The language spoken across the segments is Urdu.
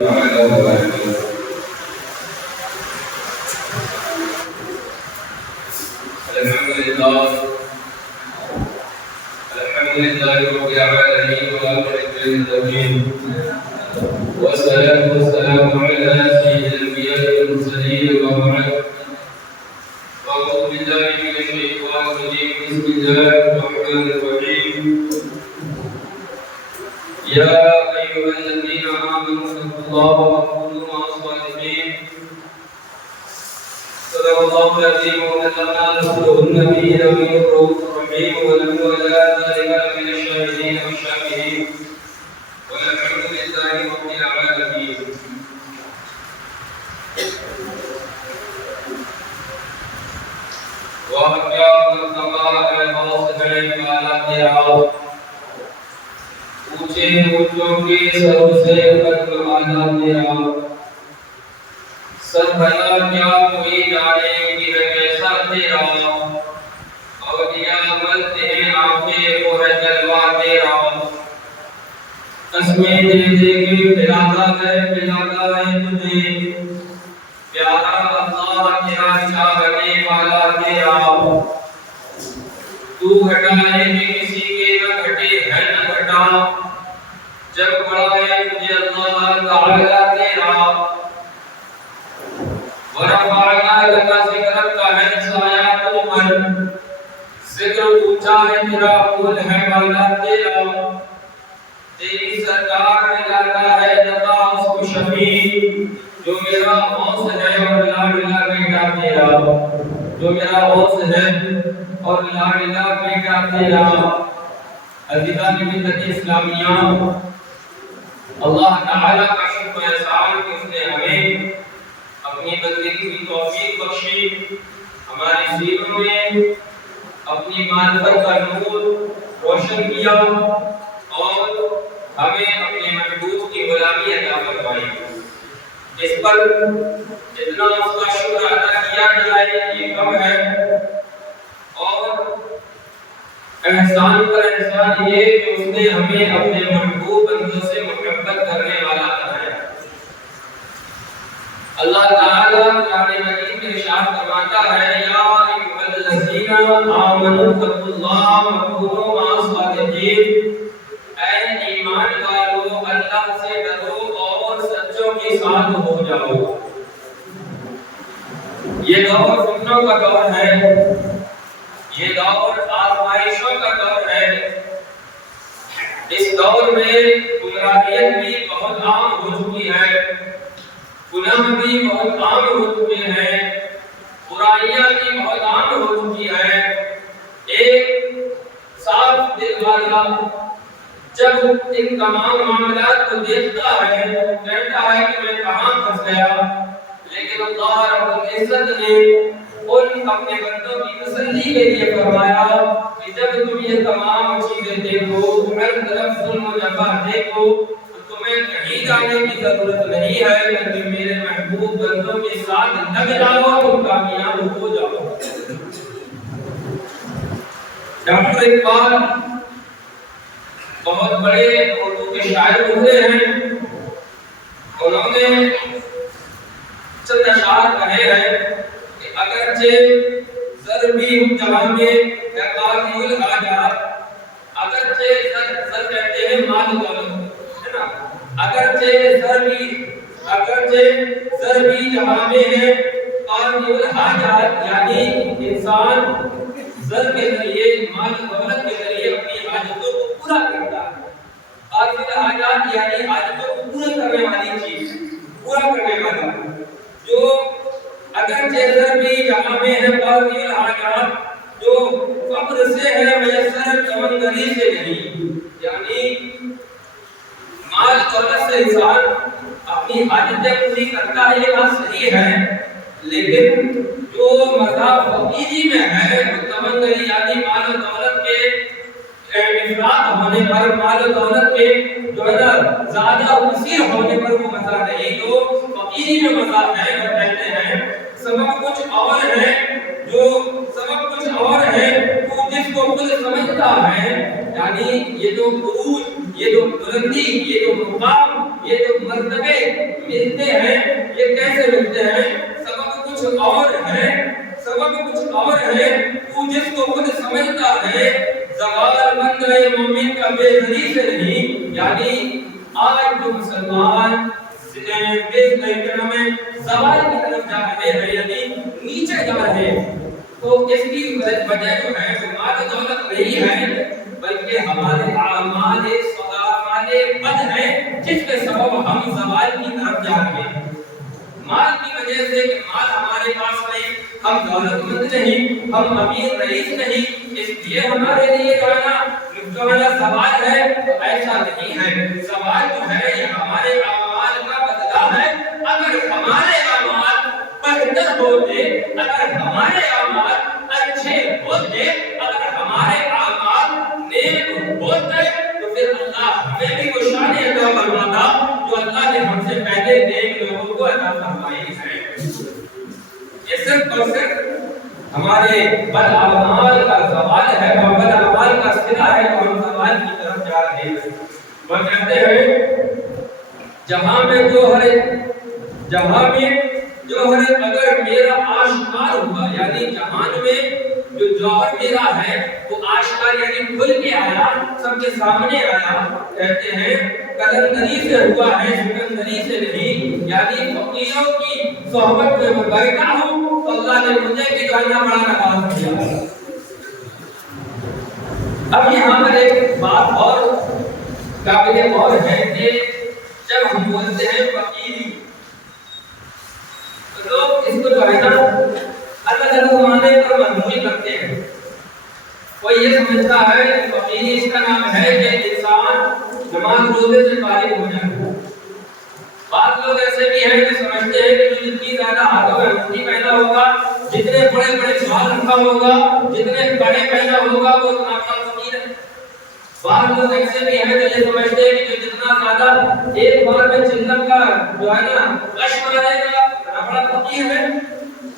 لله رب العالمين والعاقبة للمتقين والصلاة والسلام على سيد الأنبياء والمرسلين وبعد أعوذ بالله من الشيطان الرجيم بسم الله الرحمن الرحيم يا أيها الذين آمنوا اتقوا الله وكونوا مع الصادقين صدق الله العظيم ونبأنا رسوله النبي الأمين الرؤوف الرحيم ونحن على ذلك من الشاهدين والشاكرين والحمد لله رب العالمين. واقعہ مرتبہ احساس ہے کالا تیرا اونچے اونچوں کے سر سے قدم آنا تیرا سب بھلا کیا کوئی جانے کہ ہے کیسا تیرا اولیاء ملتے ہیں آنکھیں وہ ہے جلوہ تیرا قسمیں دے دے کے پلاتا ہے تجھے پیارا اللہ تیرا چاہنے والا تیرا تو گھٹائے کہ کسی کے نہ گھٹے ہے نہ گھٹا جب بڑھائے مجھے اللہ تعالیٰ تیرا ورفعنا لك ذکرک کا ہے سایہ تجھ پر ذکر اونچا ہے تیرا پھول ہے والا تیرا تیری سرکار نے لاتا ہے نبا اس کو شفیع جو میرا غوث ہے اور لاڈلا بیٹا تیرا جو میرا غوث ہے اور لاڈلا بیٹا تیرا عزیزان ملت اسلامیہ اللہ تعالیٰ کا شکر احسان کہ اس نے ہمیں اپنی بندگی کی توفیق بخشی ہماری سینوں میں اپنی معرفت کا نور روشن کیا اور ہمیں اپنے محبوب کی غلامی عطا فرمائی اس پر جتنا اس کا شکر ادا کیا جائے یہ کم ہے اور احسان پر احسان یہ کہ اس نے ہمیں اپنے محبوب بندوں سے محبت کرنے والا بنایا اللہ تعالیٰ قرآن مجید میں ارشاد فرماتا ہے یا ایھا الذین آمنوا اتقوا اللہ وکونوا مع الصادقین اے ایمان والو اللہ سے ڈرو اور سچوں کے ساتھ ہو جاؤ یہ دور فتنوں کا دور ہے یہ دور آزمائشوں کا دور ہے اس دور میں گمراہیت بھی بہت عام ہو چکی ہے گناہ بھی بہت عام ہو چکے ہیں برائیاں بھی بہت عام ہو چکی ہے ایک صاف دل والا جب ان تمام معاملات کو دیکھتا ہے کہتا ہے کہ میں کہاں پھنس گیا لیکن اللہ رب العزت نے ان اپنے بندوں کی تسلی کے لیے فرمایا کہ جب تم یہ تمام چیزیں دیکھو ہر طرف ظلم و جفا دیکھو تمہیں کہیں جانے کی ضرورت نہیں ہے کہ میرے محبوب بندوں کے ساتھ لگ جاؤ اور کامیاب ہو جاؤ ڈاکٹر اقبال بہت بڑے اردو کے شاعر ہوتے ہیں انہوں نے چند اشعار کہے ہیں کہ اگرچہ زر بھی جہاں میں قاضی الحاجات اگرچہ زر کہتے ہیں مال دولت اگرچہ زر بھی جہاں میں ہے قاضی الحاجات یعنی انسان زر کے ذریعے مال دولت کے ذریعے اپنی حاجتوں کو پورا کرتا ہے قاضی الحاجات یعنی حاجتوں کو پورا کرنے والی چیز پورا کرنے والا جو اگرچہ زر بھی جہاں میں ہے قاضی الحاجات جو فقر سے ہے میسر چمنگری سے نہیں یعنی مال دولت سے انسان اپنی حاجتیں پوری کرتا ہے یہ بات صحیح ہے لیکن جو مذہب فقیری میں ہے تمنگری یعنی مال و دولت کے افراط ہونے پر مال و دولت کے جو ہے نا زیادہ وسیع ہونے پر وہ مزہ نہیں تو فقیری میں مزہ ہے وہ کہتے ہیں سبب کچھ اور ہے جو سبب کچھ اور ہے وہ جس کو خود سمجھتا ہے یعنی یہ جو عروج یہ جو بلندی یہ جو مقام یہ جو مرتبے ملتے ہیں یہ کیسے ملتے ہیں؟ سبب کچھ اور ہے، سبب کچھ اور ہے، تو جس کو خود سمجھتا ہے زوال بندہ مومن کا بے زری سے نہیں، یعنی آج جو مسلمان میں زوال کی طرف جا رہے ہیں یعنی نیچے جا رہے ہیں، تو اس کی وجہ جو ہے وہ مال و دولت نہیں ہے بلکہ ہمارے اعمال بد ہیں جس کے سبب ہم زوال کی طرف جا رہے ہیں۔ مال کی وجہ سے کہ مال ہمارے پاس نہیں، ہم دولت مند نہیں، ہم امیر رئیس نہیں، اس لیے ہمارے لیے جو زوال ہے تو ایسا نہیں ہے۔ زوال جو ہے یہ ہمارے اعمال کا بدلہ ہے۔ اگر ہمارے اعمال بہتر ہوتے، اگر ہمارے اعمال اچھے ہوتے، اگر ہمارے اعمال نیک ہوتے تو پھر اللہ ہمیں بھی وہ شان عطا فرماتا جو اللہ نے ہم سے پہلے نیک لوگوں کو عطا فرمائی ہے۔ یہ صرف اور صرف ہمارے بد اعمال کا زوال ہے اور بد اعمال کا صلہ ہے تو ہم زوال کی طرف جا رہے ہیں۔ وہ کہتے ہیں جہاں میں جوہر اگر میرا آشکار ہوا، یعنی جہان میں جو جوہر میرا ہے وہ آشکار یعنی کھل کے آیا، سب کے سامنے آیا، کہتے ہیں قلندری سے ہوا ہے، سکندری سے نہیں، یعنی فقیروں کی صحبت میں میں بیٹھا ہوں تو اللہ نے مجھے بھی جاننا بڑا نواز کیا۔ اب یہاں پر ایک بات اور قابل غور ہے کہ جب ہم بولتے ہیں فقیری تو لوگ اس کو جو ہے نا الگ الگ معنی پر منظوری کرتے ہیں۔ کوئی یہ سمجھتا ہے کہ فقیری اس کا نام ہے کہ انسان نماز روزے سے فارغ ہو جائے۔ بعض لوگ ایسے بھی ہیں جو سمجھتے ہیں کہ جو جتنی زیادہ ہاتھوں میں انگوٹھی پہنا ہوگا، جتنے بڑے بڑے سوال رکھا ہوگا، جتنے بڑے پہنا ہوگا وہ اتنا بڑا فقیر ہے۔ بعض لوگ ایسے بھی ہیں جو یہ سمجھتے ہیں کہ جو جتنا زیادہ ایک بار میں چندن کا جو ہے نا رش مارے گا اتنا بڑا فقیر ہے۔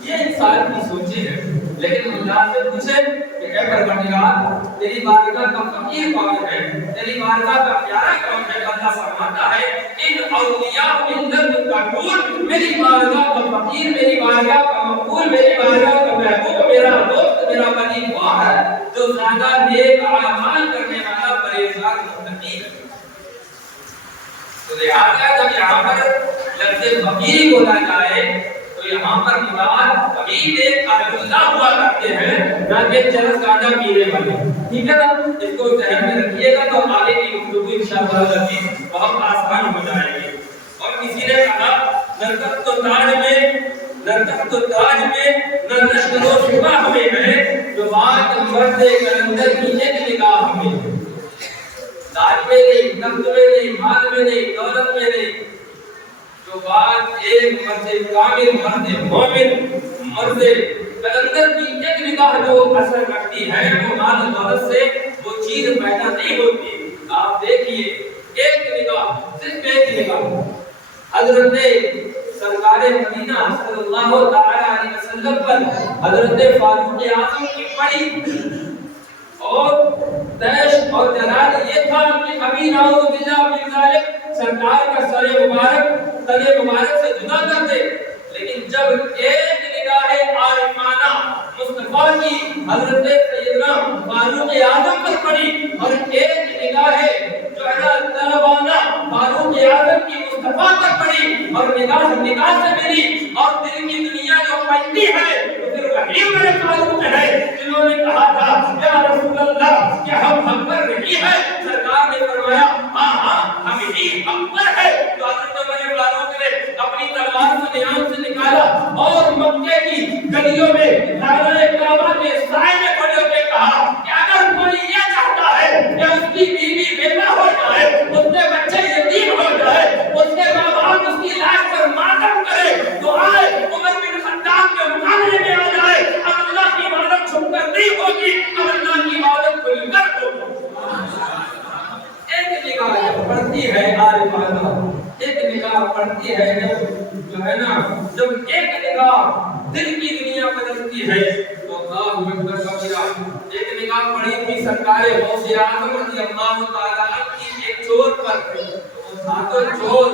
یہ انسان کی سوچیں ہیں، لیکن اللہ سے پوچھے کہ اے پروردگار تیری بارگاہ کا فقیر کون ہے، تیری بارگاہ کا پیارا کون ہے؟ اللہ فرماتا ہے ان اولیاء من المتقون، میری بارگاہ کا فقیر، میری بارگاہ کا مقبول، میری بارگاہ کا محبوب، میرا دوست، میرا ولی وہ ہے جو زیادہ نیک اعمال کرنے والا پرہیزگار متقی ہے۔ تو لہٰذا جب یہاں پر لفظ فقیر بولا جائے تو یہاں پر مراد کبھی ایک اہل اللہ ہوا کرتے ہیں، نہ کہ چرس گانا پینے والے۔ ٹھیک ہے نا؟ اس کو ذہن میں رکھیے گا تو آگے کی گفتگو انشاءاللہ بہت آسان ہو جائے گی۔ اور کسی نے کہا نرتخت و تاج میں نہ نشر و شبہ میں ہے جو بات مرد کلندر کی ایک نگاہ میں۔ تاج میں نہیں، تخت میں نہیں، مال میں نہیں، دولت میں نہیں، جو بات ایک مرد کامل، مرد مومن، مرد کلندر کی ایک نگاہ جو اثر رکھتی ہے وہ مال و دولت سے وہ چیز پیدا نہیں ہوتی۔ آپ دیکھیے ایک نگاہ، صرف ایک نگاہ حضرت سرکار مدینہ صلی اللہ تعالی علیہ وسلم پر حضرت فاروق اعظم کی پڑی اور دہش اور جلال یہ تھا کہ ابھی نعوذ باللہ من ذالک سرکار کا سر مبارک تن مبارک سے جدا کر دے، لیکن جب ایک نگاہ عارفانہ مصطفیٰ کی حضرت سیدنا فاروق اعظم پر پڑی اور ایک نگاہ جو ہے نا طلبانہ فاروق اعظم کی مصطفیٰ پر پڑی اور نگاہ سے ملی اور دل کی دنیا جو پلٹی ہے تو پھر وہی میرے فاروق ہے جنہوں نے کہا تھا یا رسول اللہ کہ ہم حق پر نہیں ہے۔ سرکار نے فرمایا ہاں ہاں ہم ہی حق پر ہے۔ تو حضرت عمر فاروق نے اپنی تلوار کو نیام سے نکالا اور مکے کی گلیوں میں دائرہ کعبہ کے سائے میں کھڑے ہو کے کہا کہ اگر کوئی یہ چاہتا ہے کہ اس کی بیوی بیوہ ہو جائے، اس کے بچے یتیم ہو جائے، اس کے ماں باپ اس کی لاش پر ماتم کرے تو آئے عمر بن خطاب کے مقابلے میں آ جائے۔ اب اللہ کی عبادت چھپ کر نہیں ہوگی، اب اللہ کی عبادت کھل کر ہوگی۔ ایک نگاہ پڑتی ہے عارفانہ، ایک نگاہ پڑتی ہے جو ہے نا جب ایک نگاہ دل کی دنیا بدلتی ہے تو اللہ اکبر کبیرہ۔ ایک نگاہ پڑی تھی سرکار غوث اعظم رضی اللہ تعالی عنہ کی ایک چور پر، وہ تھا تو چور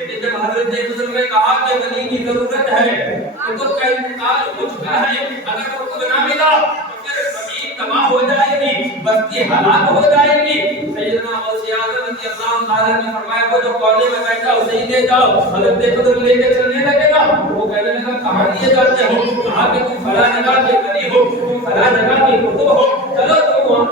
لیکن جب حضرت بزرگ نے کہا کہ ولی کی ضرورت ہے تو کا انتقال ہو چکا ہے، اگر وہ خود نہ ملا تو پھر زمین تباہ ہو جائے گی، بستی ہلاک ہو جائے گی۔ سیدنا غوث اعظم رضی اللہ تعالیٰ نے فرمایا وہ جو کونے میں بیٹھا اسے ہی لے جاؤ۔ حضرت بزرگ لے کے چلنے لگے گا، وہ کہنے لگا کہاں لیے جاتے ہو؟ کہا کہ تم فلاں جگہ کے ولی ہو، تم فلاں جگہ کے قطب ہو، چلو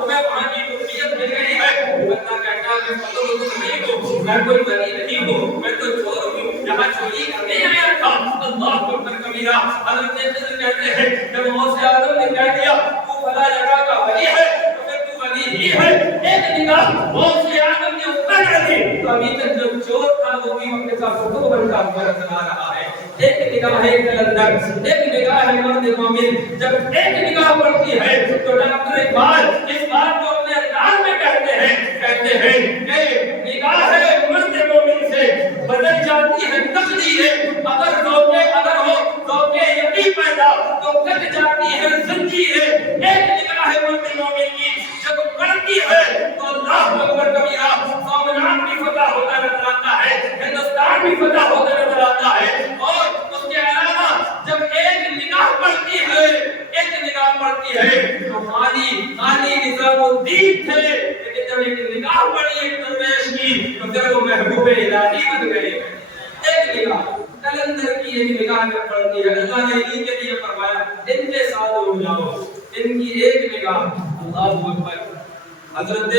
تمہیں وہاں کی قربیت مل گئی ہے۔ بندہ کہتا ہے میں قطب نہیں ہوں، میں کوئی ولی نہیں ہوں، میں تو چور ہوں، یہاں چوری کرنے آیا تھا۔ اللہ اکبر کبیرہ۔ حضرت بزرگ کہتے ہیں جب غوث اعظم نے کہہ دیا تو فلاں جگہ کا ولی ہے تو پھر تو ولی ہی ہے، ایک نگاہ غوث اعظم نے اوپر کر دی تو ابھی تک جو چور تھا وہ بھی اپنے ساتھ قطب بنتا ہوا نظر آ رہا ہے۔ ایک نگاہ ہے کلندر، ایک نگاہ ہے مرد مومن، جب ایک نگاہ پڑتی ہے تو ڈاکٹر اقبال اس بات کو اپنے انداز میں کہتے ہیں کہ نگاہ ہے مرد مومن سے بدل جاتی ہے تقدیریں، اگر ہو ذوق یقین پیدا تو کٹ جاتی ہے زنجیریں۔ ایک نگاہ ہے مرد مومن کی جب پڑتی ہے تو اللہ اکبر کبیرہ، سامنان بھی فتح ہوتا نظر آتا ہے، ہندوستان بھی فتح ہوتا نظر آتا ہے۔ اور اس کے علاوہ جب ایک نگاہ پڑتی ہے تو خالی نظام الدین تھے، لیکن جب ایک نگاہ پڑی ایک درویش کی تو پھر وہ محبوب الہی بن گئے۔ ایک نگاہ کلندر کی ایک نگاہ جب پڑتی ہے، اللہ نے انہیں کے لیے فرمایا ان کے ساتھ ہو جاؤ، ان کی ایک نگاہ۔ اللہ اکبر۔ حضرت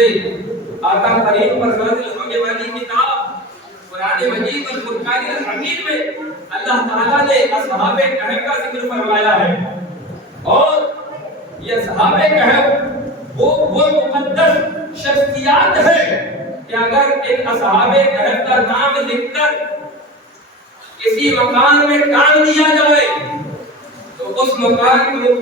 آقا کریم پر نازل ہونے والی کتاب قرآن مجید اور فرقان الحمید میں اللہ تعالیٰ نے اصحاب کہف کا ذکر فرمایا ہے، اور یہ اصحاب کہف وہ مقدس شخصیات ہے کہ اگر ایک اصحاب کہف کا نام لکھ کر کسی مکان میں ٹانگ دیا جائے تو اس مکان میں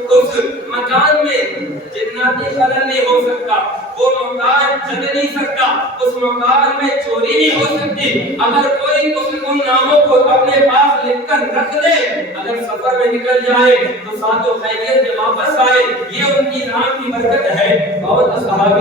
جناتی خلل نہیں ہو سکتا، وہ مکان جل نہیں سکتا، اس مکان میں چوری نہیں ہو سکتی۔ اگر کوئی ان ناموں کو اپنے پاس لکھ کر رکھ دے، اگر سفر میں نکل جائے تو ساتھ و خیریت میں واپس آئے، یہ ان کی نام کی برکت ہے۔ اور اصحاب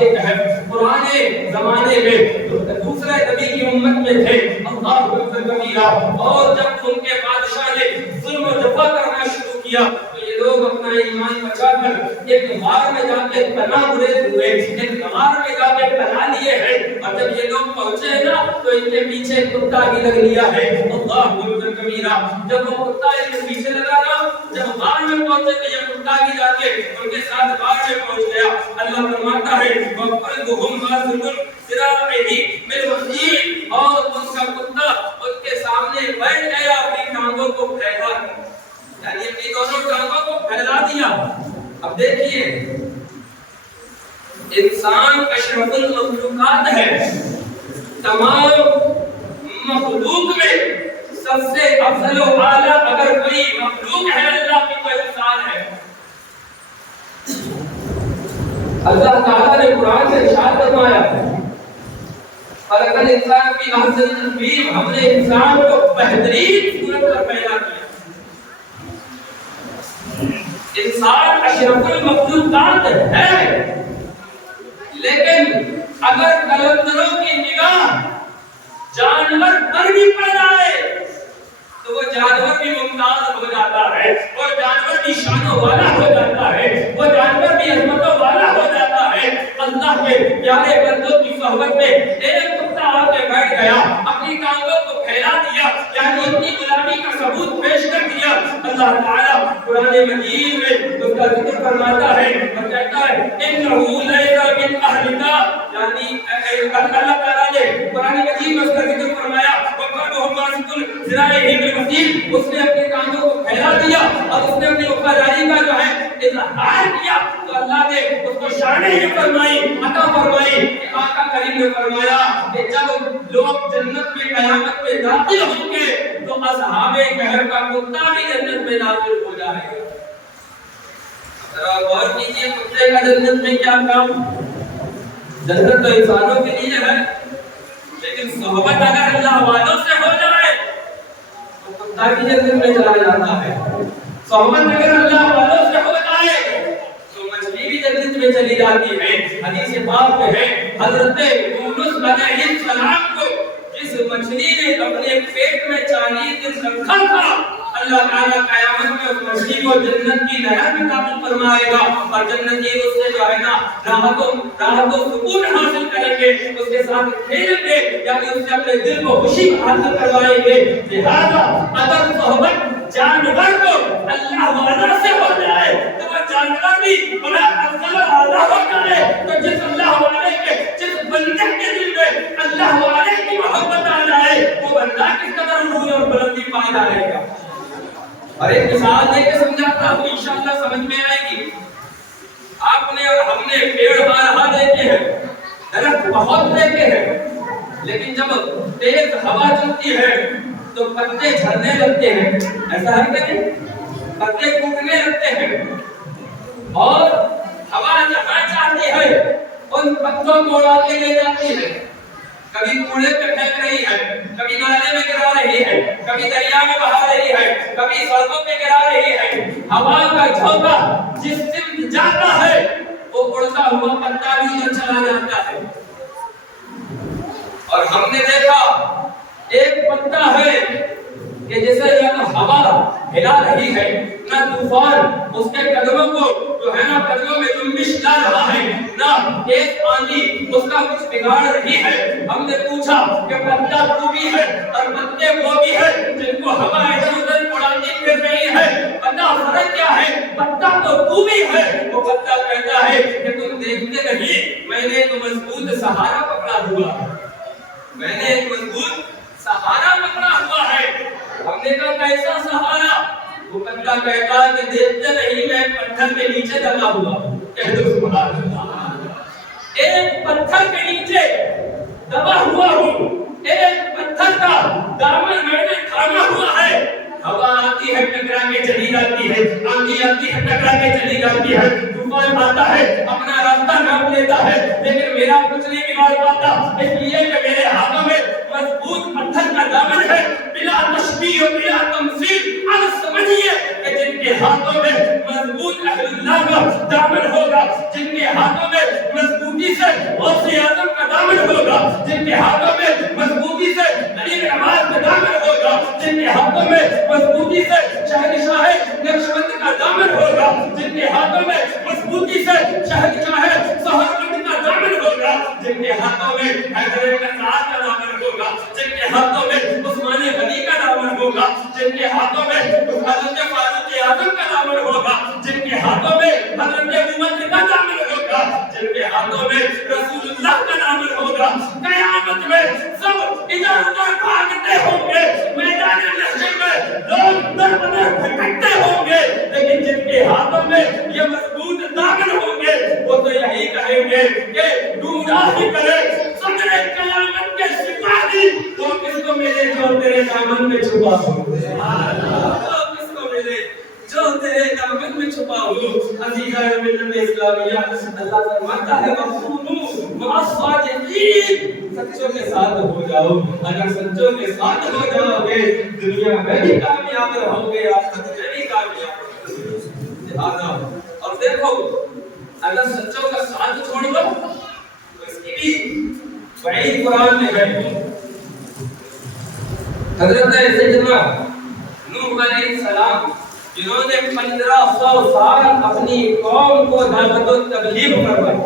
کہف پرانے زمانے میں دوسرے نبی کی امت میں تھے، اللہ اکبر کبیرہ۔ اور جب ان کے بادشاہ نے ظلم و جفا کرنا شروع کیا تو یہ لوگ اپنا ایمان بچا کر ایک غار میں جا کے پناہ گریز ہوئے، ایک غار میں جا کے پناہ لیے ہیں۔ اور جب یہ لوگ پہنچے نا تو ان کے پیچھے کتا بھی لگ لیا ہے، اللہ اکبر کبیرہ۔ جب وہ کتا ان کے پیچھے لگا نا، جب غار میں پہنچے تو یہ کتا بھی جا کے ان کے ساتھ غار میں پہنچ گیا۔ اللہ فرماتا ہے وَقَلْبُهُمْ بَاسِطٌ ذِرَاعَيْهِ بِالْوَصِيلِ، اور ان کا کتا ان کے سامنے بیٹھ گیا، اپنی ٹانگوں کو پھیلا، یعنی اپنی دونوں ٹانگوں کو پھیلا دیا۔ اب دیکھیے انسان اشرف المخلوقات ہے، تمام مخلوق میں سب سے افضل و اعلیٰ اگر کوئی مخلوق ہے اللہ کی کوئی انسان ہے۔ اللہ تعالیٰ نے قرآن سے ارشاد فرمایا خلق الانسان فی احسن تقویم، ہم نے انسان کو بہترین صورت پر پیدا کیا۔ انسان اشرف المخلوقات ہے، لیکن اگر کلندروں کی نگاہ جانور پر بھی پڑ جائے تو وہ جانور بھی ممتاز ہو جاتا ہے، وہ جانور بھی شانوں والا ہو جاتا ہے، وہ جانور بھی عظمتوں والا ہو جاتا ہے۔ اللہ کے پیارے بندوں کی صحبت میں ایک کتا آ کے بیٹھ گیا، اپنی ٹانگوں کو پھیلا دیا، یعنی اپنی غلامی کا ثبوت پیش کر دیا۔ اللہ تعالیٰ قرآن مجید میں اس کا ذکر فرماتا ہے اور کہتا ہے انہو لیس من اہلک، یعنی اللہ تعالیٰ نے قرآن مجید میں اس کا ذکر فرمایا وَقَلْبُهُمْ بَاسِطٌ ذِرَاعَيْهِ بِالْوَصِيلِ، اس نے اپنی ٹانگوں کو پھیلا دیا اور اس نے اپنی وفاداری کا جو ہے اظہار کیا، تو اللہ نے اس کو شان یہ فرمائی، عطا فرمائی کہ آقا کریم نے فرمایا کہ جب لوگ جنت میں قیامت میں داخل ہوں گے تو اصحاب کہف کا کتا بھی جنت میں داخل ہو جائے گا۔ ذرا غور کیجیے کتے کا جنت میں کیا کام؟ جنت تو انسانوں کے لیے ہے، لیکن صحبت اگر اللہ والوں سے ہو جائے تو کتا بھی جنت میں چلا جاتا ہے۔ صحبت اگر اللہ والوں سے ہو جائے تو مچھلی بھی جنت میں چلی جاتی ہے۔ حدیث پاک میں ہے حضرت یونس علیہ السلام کو جس مچھلی نے اپنے پیٹ میں 40 دن رکھا تھا، اللہ تعالیٰ قیامت میں اس مچھلی کو جنت کی نہر میں داخل فرمائے گا، اور جنتی اس سے جو ہے نا راحت و سکون حاصل کریں گے، اس کے ساتھ کھیلیں گے، یعنی اس سے اپنے دل کو خوشی حاصل کروائیں گے۔ لہذا اگر صحبت جانور کو اللہ والا سے ہو جائے تو وہ جانور بھی بڑا افضل اعلیٰ ہو جائے، تو جس اللہ والے کے جس بندے کے دل میں اللہ والے کی محبت آ جائے وہ بندہ کس قدر عروج اور بلندی پا جائے گا۔ اور ایک مثال دے کے سمجھاتا ہوں، انشاءاللہ سمجھ میں آئے گی۔ آپ نے اور ہم نے پیڑ بارہا دیکھے ہیں، درخت بہت دیکھے ہیں، لیکن جب تیز ہوا چلتی ہے تو پتے جھڑنے لگتے ہیں، ایسا ہے کہ نہیں؟ پتے ٹوٹنے لگتے ہیں، اور ہوا جہاں چاہتی ہے ان پتوں کو اڑا کے لے جاتی ہے، کبھی کوڑے پہ پھینک رہی ہے، کبھی نالے میں گرا رہی ہے، کبھی دریا میں بہا رہی ہے، کبھی سڑکوں پہ گرا رہی ہے۔ ہوا کا جھونکا جس سمت جاتا ہے وہ اڑتا ہوا پتا بھی ادھر چلا جاتا ہے۔ اور ہم نے دیکھا ایک پتا ہے کہ جیسے ہوا ہلا رہی ہے، نہ طوفان اس کے قدموں کو جو ہے نا قدموں میں جنبش لا رہا ہے، نہ ایک آندھی اس کا کچھ بگاڑ رہی ہے۔ ہم نے پوچھا کہ پتا تو بھی ہے اور پتے وہ بھی ہے جن کو ہوا ادھر ادھر اڑاتی پھر رہی ہے، پتا فرق کیا ہے؟ پتا تو بھی ہے۔ وہ پتا کہتا ہے کہ تم دیکھتے نہیں، میں نے ایک مضبوط سہارا پکڑا ہوا ہے، میں نے ایک مضبوط سہارا پکڑا ہوا ہے۔ ہم نے کہا کیسا سہارا؟ وہ پتا کہتا ہے کہ دیکھتے نہیں، میں پتھر کے نیچے دبا ہوا ہوں۔ کہہ دو سبحان اللہ۔ ایک پتھر کے نیچے دبا ہوا ہوں، ایک پتھر کا دامن میں نے تھاما ہوا ہے۔ ہوا آتی ہے ٹکرا کے چلی جاتی ہے، آندھی آتی ہے ٹکرا کے چلی جاتی ہے، طوفان آتا ہے اپنا راستہ ناپ لیتا ہے، لیکن میرا کچھ نہیں بگاڑ پاتا، اس لیے کہ میرے ہاتھوں میں مضبوط پتھر کا دامن ہے۔ بلا تشبیہ و بلا تمثیل اب سمجھیے کہ جن کے ہاتھوں میں مضبوط اہل اللہ کا دامن ہوگا، جن کے ہاتھوں میں مضبوطی سے غوث اعظم کا دامن ہوگا، جن کے ہاتھوں میں مضبوطی سے علی بن عباس کا دامن ہوگا، جن کے ہاتھوں میں مضبوطی سے شہنشاہ نقشبند کا دامن ہوگا، جن کے ہاتھوں میں مضبوطی سے شہنشاہ سہرورد کا دامن ہوگا، جن کے ہاتھوں میں حیدر کرار کا دامن ہوگا، جن کے ہاتھوں میں عثمان غنی کا دامن ہوگا، جن کے ہاتھوں میں حضرت فاروق اعظم کا دامن ہوگا، جن کے ہاتھوں میں حضرت ابوبکر کا دامن ہوگا، جن کے ہاتھوں میں رسول اللہ کا دامن ہوگا۔ قیامت میں سب ادھر ادھر بھاگتے ہوں گے، میدان محشر میں لوگ در بدر بھٹکتے ہوں گے، لیکن جن کے ہاتھوں میں یہ مضبوط دامن ہوں گے وہ تو یہی کہیں گے کہ گمراہ ہی کرے صدر قیامت کے سپاہی، وہ کس کو ملے جو تیرے دامن میں چھپا ہو، وہ کس کو ملے جو تیرے دامن میں چھپا ہو۔ عزیزان ملت اسلامیہ، اللہ فرماتا ہے وَكُونُوا مَعَ الصَّادِقِينَ، سچوں کے ساتھ ہو جاؤ، اگر سچوں کے ساتھ ہو جاؤ گے دنیا میں بھی کامیاب رہو گے، آخرت میں بھی کامیاب رہو گے۔ لہذا اور دیکھو اگر سچوں کا ساتھ چھوڑ دو تو اس کی بھی وعید قرآن میں ہے۔ حضرت سیدنا نوح علیہ السلام جنہوں نے 1500 سال اپنی قوم کو دعوت و تبلیغ کروائی،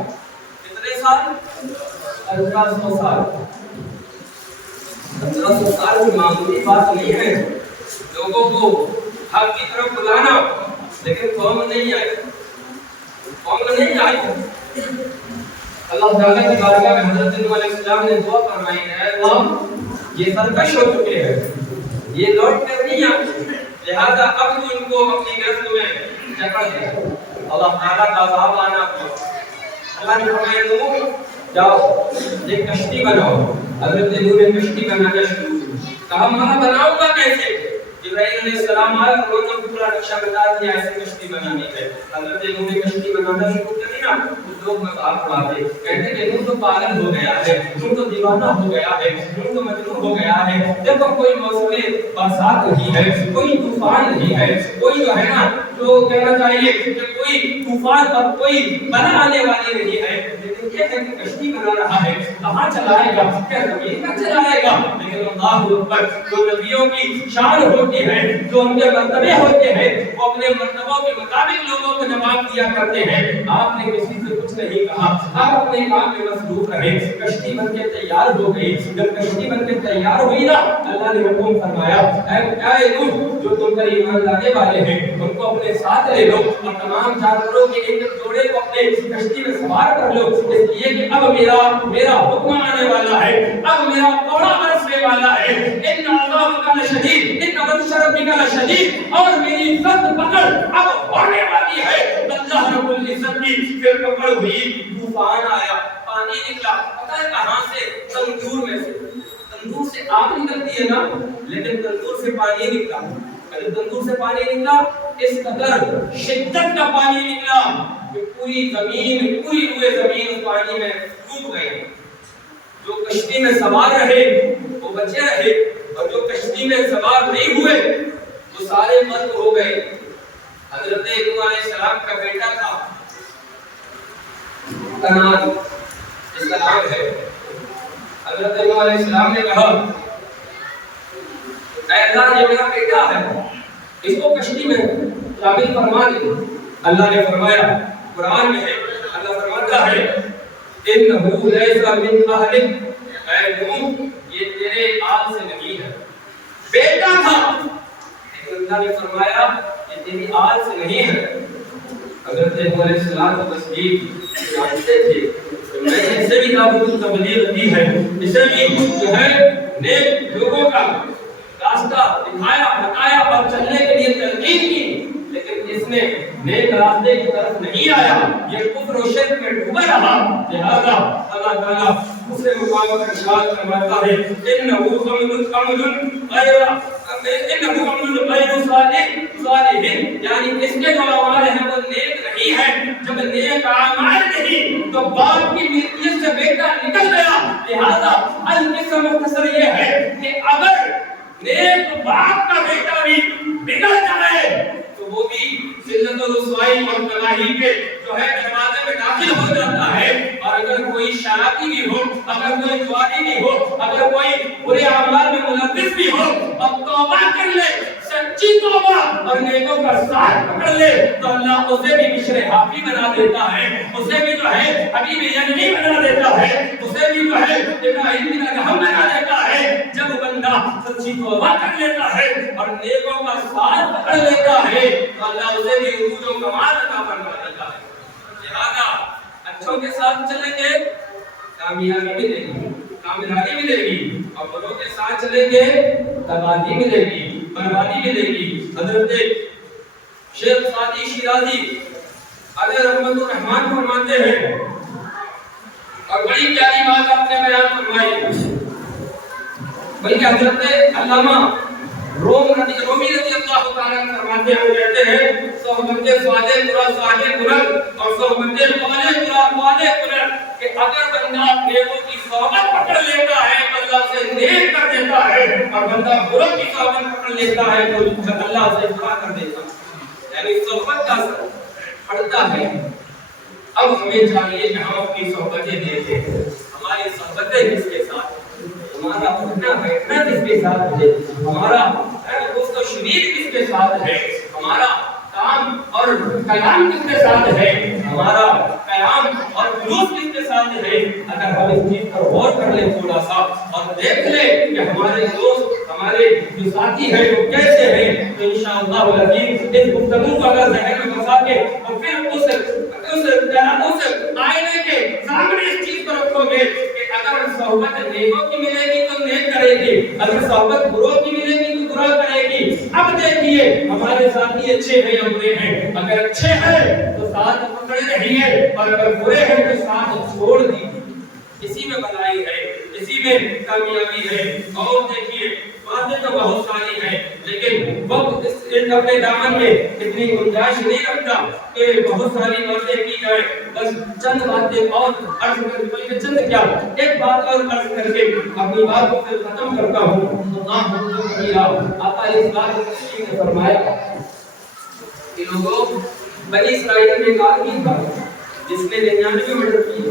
کتنے سال؟ 1500 سال۔ 1500 سال کی معمولی بات نہیں ہے لوگوں کو حق کی طرف بلانا، لیکن قوم نہیں آئی، قوم نہیں آئی۔ اللہ تعالیٰ کی بارگاہ میں حضرت نوح علیہ السلام نے دعا فرمائی ہے، اللہ یہ سرکش ہو چکے ہیں، یہ لوٹ کر نہیں آتے، لہذا اب تو ان کو اپنی گرفت میں جکڑ دے۔ اللہ تعالیٰ کا عذاب آنا ہوا، اللہ نے فرمایا نوح جاؤ ایک کشتی بناؤ۔ حضرت نوح نے کشتی بنانا شروع کی، کہا میں بناؤں گا کیسے؟ جبرائیل علیہ السلام آئے اور انہوں نے پورا نقشہ بتا دیا ایسے کشتی بنانی ہے۔ حضرت نوح نے کشتی بنانا شروع کر دیا، لوگ مذاق اڑاتے کہتے کہ نوح تو پاگل ہو گیا ہے، نوح تو دیوانہ ہو گیا ہے، نوح تو مجنون ہو گیا ہے۔ دیکھو کوئی موسم برسات نہیں ہے، کوئی طوفان نہیں ہے، کوئی جو ہے نا تو کہنا چاہیے کہ کوئی طوفان اور کوئی بلا آنے والی نہیں ہے، لیکن یہ ہے کہ کشتی بنا رہا ہے۔ کہاں چلائے گا؟ کیا زمین پر چلائے گا؟ لیکن اللہ اکبر، جو نبیوں کی شان ہوتی ہے، جو ان کے مرتبے ہوتے ہیں، وہ اپنے مرتبوں کے مطابق لوگوں کو جواب دیا کرتے ہیں۔ آپ نے کسی سے کچھ نہیں کہا، آپ اپنے کام میں مصروف رہے۔ کشتی بن کے تیار ہو گئی، جب کشتی بن کے تیار ہوئی نا، اللہ نے حکم فرمایا، اے نوح، جو تم پر ایمان لانے والے ہیں ان کو اپنے ساتھ لے لو اور تمام جانوروں کے ایک جوڑے کو اپنے کشتی میں سوار کر لو، اس لیے کہ اب میرا حکم آنے والا ہے، اب میرا کوڑا برسنے والا ہے۔ ان عذاب کا شدید، ان بطش ربک کا شدید، اور میری سخت پکڑ اب ہونے والی ہے۔ اللہ رب العزت کی پھر پکڑ ہوئی، طوفان آیا، پانی نکلا، پتہ ہے کہاں سے؟ تندور میں سے۔ تندور سے آگ نکلتی ہے نا، لیکن تندور سے پانی نکلا۔ اگر تندور سے پانی نکلا، اس قدر شدت کا پانی نکلا کہ پوری زمین، پوری روئے زمین اس پانی میں ڈوب گئی۔ جو کشتی میں سوار رہے وہ بچے رہے، اور جو کشتی میں سوار نہیں ہوئے وہ سارے مرد ہو گئے۔ حضرت نوح علیہ السلام کا بیٹا تھا کنعان، اس کا نام ہے۔ حضرت نوح علیہ السلام نے کہا، اے اللہ، یہ میرا بیٹا ہے، اس کو کشتی میں شامل فرما دے۔ اللہ نے فرمایا، قرآن میں ہے، اللہ فرماتا ہے، انہو لیس من اہلک، اے نوح، یہ تیرے آل سے نہیں ہے۔ بیٹا تھا، لیکن اللہ نے فرمایا یہ تیری آل سے نہیں ہے۔ حضرت نوح علیہ السلام کو تصدیق جانتے تھے، میں نے اسے بھی دعوت تبلیغ دی ہے، اسے بھی جو ہے نیک لوگوں کا راستہ دکھایا، بتایا اور چلنے کے لیے تلقین کی، لیکن اس نے نیک راستے کی طرف نہیں آیا، یہ کفر و شرک میں ڈوبا رہا۔ لہذا اللہ تعالیٰ دوسرے مقام پر ارشاد فرماتا ہے، انہو عمل غیر صالح، یعنی اس کے جو اعمال ہیں وہ نیک نہیں ہے۔ جب نیک اعمال نہیں تو باپ کی ملکیت سے بیٹا نکل گیا۔ لہذا القصہ مختصر یہ ہے کہ اگر نیک باپ کا بیٹا بھی بگڑ جائے تو وہ بھی ذلت و رسوائی اور تباہی کے جو ہے دروازے میں داخل ہو جاتا ہے۔ اور اگر کوئی شرابی بھی ہو، اگر کوئی جواری بھی ہو، اگر کوئی برے اعمال میں ملوث بھی ہو اور توبہ کر لے، سچی توبہ اور نیکوں کا ساتھ پکڑ لے، تو اللہ اسے بھی بشر حافی بنا دیتا ہے، اسے بھی جو ہے حبیب یزدی بنا دیتا ہے، اسے بھی جو ہے ابراہیم بن ادہم بنا دیتا ہے۔ جب بندہ سچی توبہ کر لیتا ہے اور نیکوں کا ساتھ پکڑ لیتا ہے تو اللہ اسے بھی عروج و کمال عطا فرما دیتا ہے۔ لہذا اچھوں کے ساتھ چلیں گے کامیابی ملے گی، کامیابی ملے گی، اور بروں کے ساتھ چلیں گے تباہی ملے گی، بربادی ملے گی۔ حضرت شیخ سعدی شیرازی علیہ رحمت الرحمن فرماتے ہیں، اور بڑی پیاری بات آپ نے بیان فرمائی، بلکہ حضرت علامہ رومی رضی اللہ تعالیٰ فرماتے ہیں، کہتے ہیں، صحبت صالح برا صالح برد اور صحبت قالح برا قالح برد، کہ اگر بندہ نیکوں کی صحبت پکڑ لیتا ہے تو اللہ سے نیک کر دیتا ہے، اور بندہ بروں کی صحبت پکڑ لیتا ہے تو اللہ سے برا کر دیتا ہے۔ یعنی صحبت کا اثر پڑتا ہے۔ اب ہمیں چاہیے کہ ہم اپنی صحبتیں دیکھیں، ہماری صحبتیں کس کے ساتھ، ہمارا اٹھنا بیٹھنا کس کے ساتھ ہے، ہمارا دوست و شریک کس کے ساتھ ہے، ہمارا کام اور کلام کس کے ساتھ ہے، ہمارا قیام اور جلوس کس کے ساتھ ہے۔ اگر ہم اس چیز پر غور کر لیں تھوڑا سا اور دیکھ لیں کہ ہمارے دوست، ہمارے جو ساتھی ہیں وہ کیسے ہیں، تو انشاءاللہ العزیز اس گفتگو کو اگر ذہن میں بسا کے اور پھر اس آئینے کے سامنے اس چیز کو رکھو گے کہ اگر صحبت نیکوں کی ملے گی تو نیک کرے گی، اگر صحبت بروں کی ملے گی تو برا کرے گی۔ اب دیکھیے ہمارے ساتھی اچھے ہیں یا برے ہیں، اگر اچھے ہیں تو ساتھ پکڑے رہیے، اور اگر برے ہیں تو ساتھ چھوڑ دیجیے۔ اسی میں بھلائی ہے، اسی میں کامیابی ہے۔ اور دیکھیے باتیں تو بہت ساری ہیں، لیکن وقت اس اپنے دامن میں اتنی گنجائش نہیں رکھتا کہ بہت ساری باتیں کی جائے۔ بس چند باتیں اور عرض کر، بلکہ چند کیا، ایک بات اور عرض کر کے اپنی بات کو پھر ختم کرتا ہوں۔ آقا علیہ الصلوۃ والسلام نے فرمایا کہ لوگوں، بنی اسرائیل میں ایک آدمی تھا جس نے 99 مرد کیے،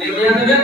99